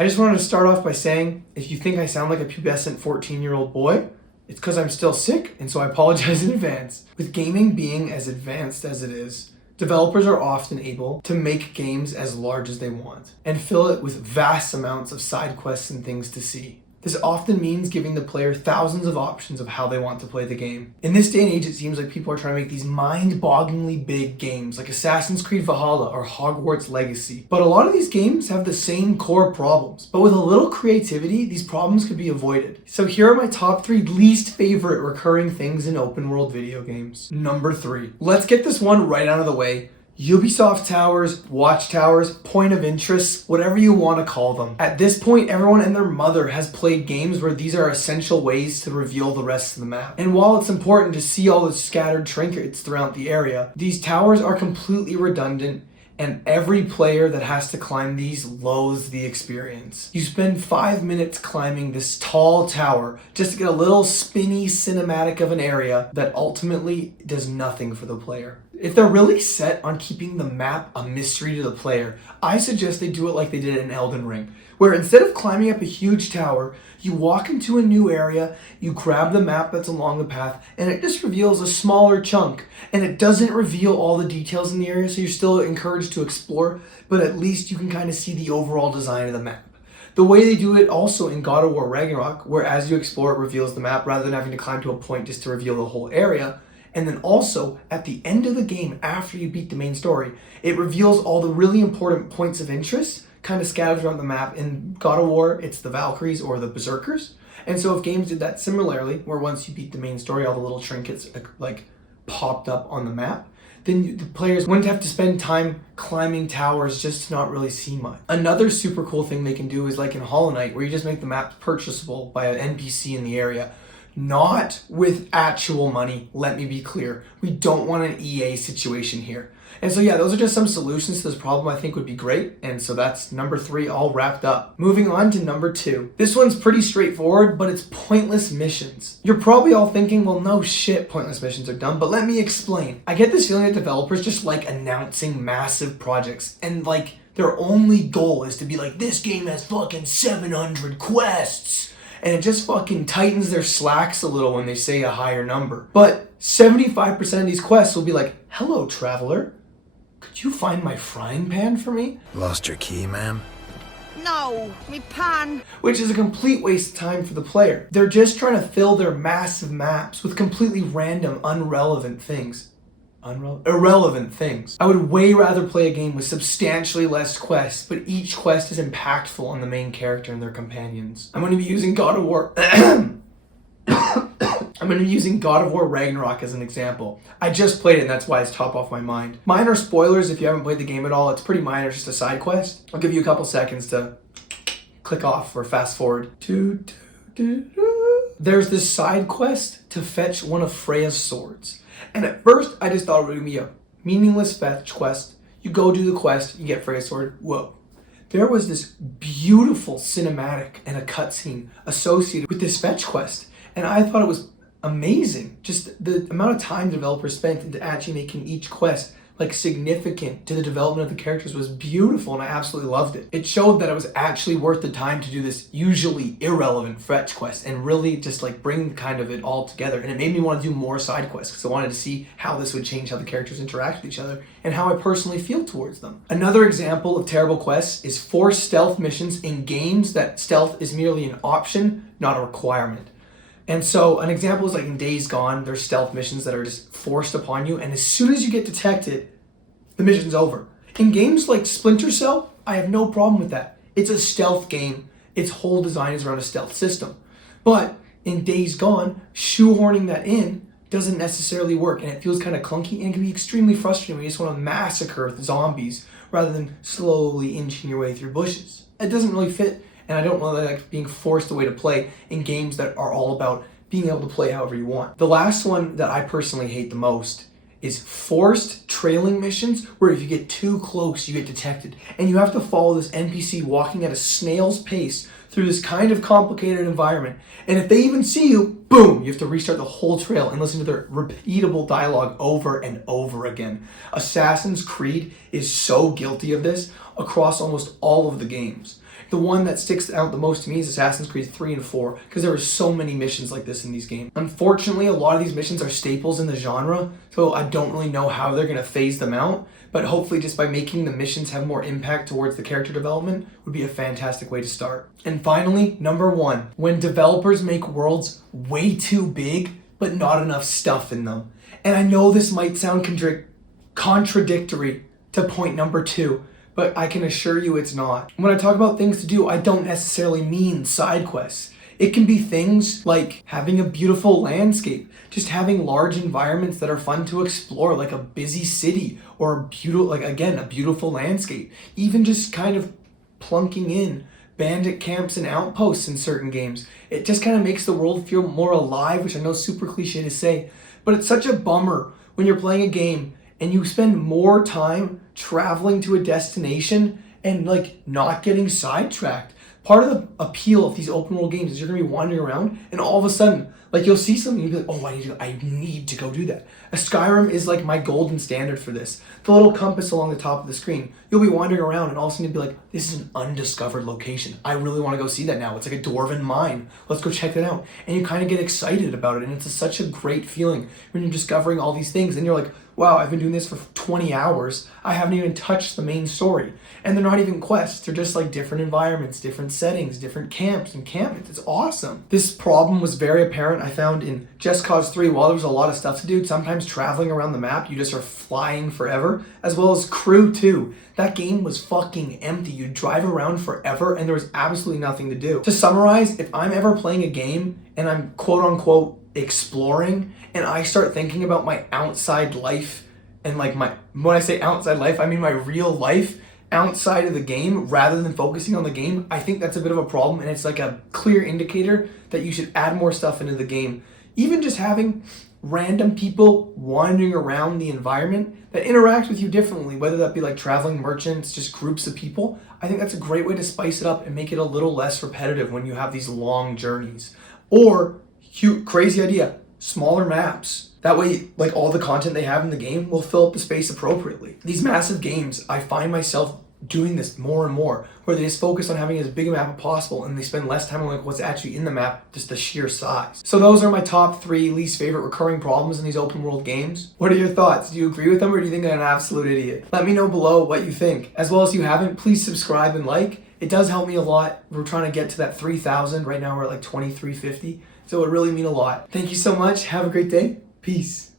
I just wanted to start off by saying, if you think I sound like a pubescent 14-year-old boy, it's because I'm still sick, and so I apologize in advance. With gaming being as advanced as it is, developers are often able to make games as large as they want and fill it with vast amounts of side quests and things to see. This often means giving the player thousands of options of how they want to play the game. In this day and age, it seems like people are trying to make these mind-bogglingly big games like Assassin's Creed Valhalla or Hogwarts Legacy. But a lot of these games have the same core problems. But with a little creativity, these problems could be avoided. So here are my top 3 least favorite recurring things in open world video games. Number 3. Let's get this one right out of the way. Ubisoft Towers, Watchtowers, point of interest, whatever you want to call them. At this point, everyone and their mother has played games where these are essential ways to reveal the rest of the map. And while it's important to see all the scattered trinkets throughout the area, these towers are completely redundant, and every player that has to climb these loathes the experience. You spend 5 minutes climbing this tall tower just to get a little spinny cinematic of an area that ultimately does nothing for the player. If they're really set on keeping the map a mystery to the player, I suggest they do it like they did in Eldon Ring, where instead of climbing up a huge tower, you walk into a new area, you grab the map that's along the path, and it just reveals a smaller chunk. And it doesn't reveal all the details in the area, so you're still encouraged to explore, but at least you can kind of see the overall design of the map. The way they do it also in God of War Ragnarok, where as you explore, it reveals the map rather than having to climb to a point just to reveal the whole area. And then also, at the end of the game, after you beat the main story, it reveals all the really important points of interest kind of scattered around the map. In God of War, it's the Valkyries or the Berserkers. And so if games did that similarly, where once you beat the main story, all the little trinkets like popped up on the map, then the players wouldn't have to spend time climbing towers just to not really see much. Another super cool thing they can do is like in Hollow Knight, where you just make the map purchasable by an NPC in the area. Not with actual money, let me be clear. We don't want an EA situation here. And so yeah, those are just some solutions to this problem I think would be great. And so that's number 3 all wrapped up. Moving on to number 2. This one's pretty straightforward, but it's pointless missions. You're probably all thinking, well, no shit, pointless missions are dumb, but let me explain. I get this feeling that developers just like announcing massive projects and like their only goal is to be like, this game has fucking 700 quests. And it just fucking tightens their slacks a little when they say a higher number. But 75% of these quests will be like, hello, traveler. Could you find my frying pan for me? Lost your key, ma'am? No, me pan. Which is a complete waste of time for the player. They're just trying to fill their massive maps with completely random, irrelevant things. I would way rather play a game with substantially less quests, but each quest is impactful on the main character and their companions. I'm going to be using God of War Ragnarok as an example. I just played it and that's why it's top off my mind. Minor spoilers if you haven't played the game at all. It's pretty minor, it's just a side quest. I'll give you a couple seconds to click off or fast forward. There's this side quest to fetch one of Freya's swords. And at first, I just thought it would be a meaningless fetch quest. You go do the quest, you get Freya's sword, whoa. There was this beautiful cinematic and a cutscene associated with this fetch quest. And I thought it was amazing. Just the amount of time developers spent into actually making each quest like significant to the development of the characters was beautiful, and I absolutely loved it. It showed that it was actually worth the time to do this usually irrelevant fetch quest and really just like bring kind of it all together. And it made me want to do more side quests because I wanted to see how this would change how the characters interact with each other and how I personally feel towards them. Another example of terrible quests is forced stealth missions in games that stealth is merely an option, not a requirement. And so an example is like in Days Gone, there's stealth missions that are just forced upon you, and as soon as you get detected, the mission's over. In games like Splinter Cell, I have no problem with that. It's a stealth game. Its whole design is around a stealth system. But in Days Gone, shoehorning that in doesn't necessarily work, and it feels kind of clunky and can be extremely frustrating when you just want to massacre the zombies rather than slowly inching your way through bushes. It doesn't really fit. And I don't really like being forced a way to play in games that are all about being able to play however you want. The last one that I personally hate the most is forced trailing missions where if you get too close, you get detected. And you have to follow this NPC walking at a snail's pace through this kind of complicated environment. And if they even see you, boom, you have to restart the whole trail and listen to their repeatable dialogue over and over again. Assassin's Creed is so guilty of this across almost all of the games. The one that sticks out the most to me is Assassin's Creed 3 and 4, because there were so many missions like this in these games. Unfortunately, a lot of these missions are staples in the genre, so I don't really know how they're going to phase them out, but hopefully just by making the missions have more impact towards the character development would be a fantastic way to start. And finally, number 1, when developers make worlds way too big, but not enough stuff in them. And I know this might sound contradictory to point number 2, but I can assure you it's not. When I talk about things to do, I don't necessarily mean side quests. It can be things like having a beautiful landscape, just having large environments that are fun to explore, like a busy city or a beautiful landscape. Even just kind of plunking in bandit camps and outposts in certain games. It just kind of makes the world feel more alive, which I know is super cliche to say, but it's such a bummer when you're playing a game and you spend more time traveling to a destination and like not getting sidetracked. Part of the appeal of these open world games is you're gonna be wandering around and all of a sudden, like you'll see something and you'll be like, oh, I need to go do that. A Skyrim is like my golden standard for this. The little compass along the top of the screen, you'll be wandering around and all of a sudden you'll be like, this is an undiscovered location. I really wanna go see that now. It's like a dwarven mine. Let's go check that out. And you kind of get excited about it, and it's such a great feeling when you're discovering all these things and you're like, wow, I've been doing this for 20 hours. I haven't even touched the main story. And they're not even quests. They're just like different environments, different settings, different camps and encampments. It's awesome. This problem was very apparent, I found, in Just Cause 3. While there was a lot of stuff to do, sometimes traveling around the map, you just are flying forever, as well as Crew 2. That game was fucking empty. You'd drive around forever and there was absolutely nothing to do. To summarize, if I'm ever playing a game and I'm quote unquote exploring and I start thinking about my outside life and like when I say outside life, I mean my real life outside of the game rather than focusing on the game, I think that's a bit of a problem, and it's like a clear indicator that you should add more stuff into the game. Even just having random people wandering around the environment that interact with you differently, whether that be like traveling merchants, just groups of people, I think that's a great way to spice it up and make it a little less repetitive when you have these long journeys. Or, crazy idea, smaller maps. That way, like all the content they have in the game will fill up the space appropriately. These massive games, I find myself doing this more and more, where they just focus on having as big a map as possible and they spend less time on like what's actually in the map, just the sheer size. So those are my top 3 least favorite recurring problems in these open world games. What are your thoughts? Do you agree with them, or do you think I'm an absolute idiot? Let me know below what you think. As well as, if you haven't, please subscribe and like. It does help me a lot. We're trying to get to that 3,000. Right now we're at like 2,350. So it would really mean a lot. Thank you so much. Have a great day. Peace.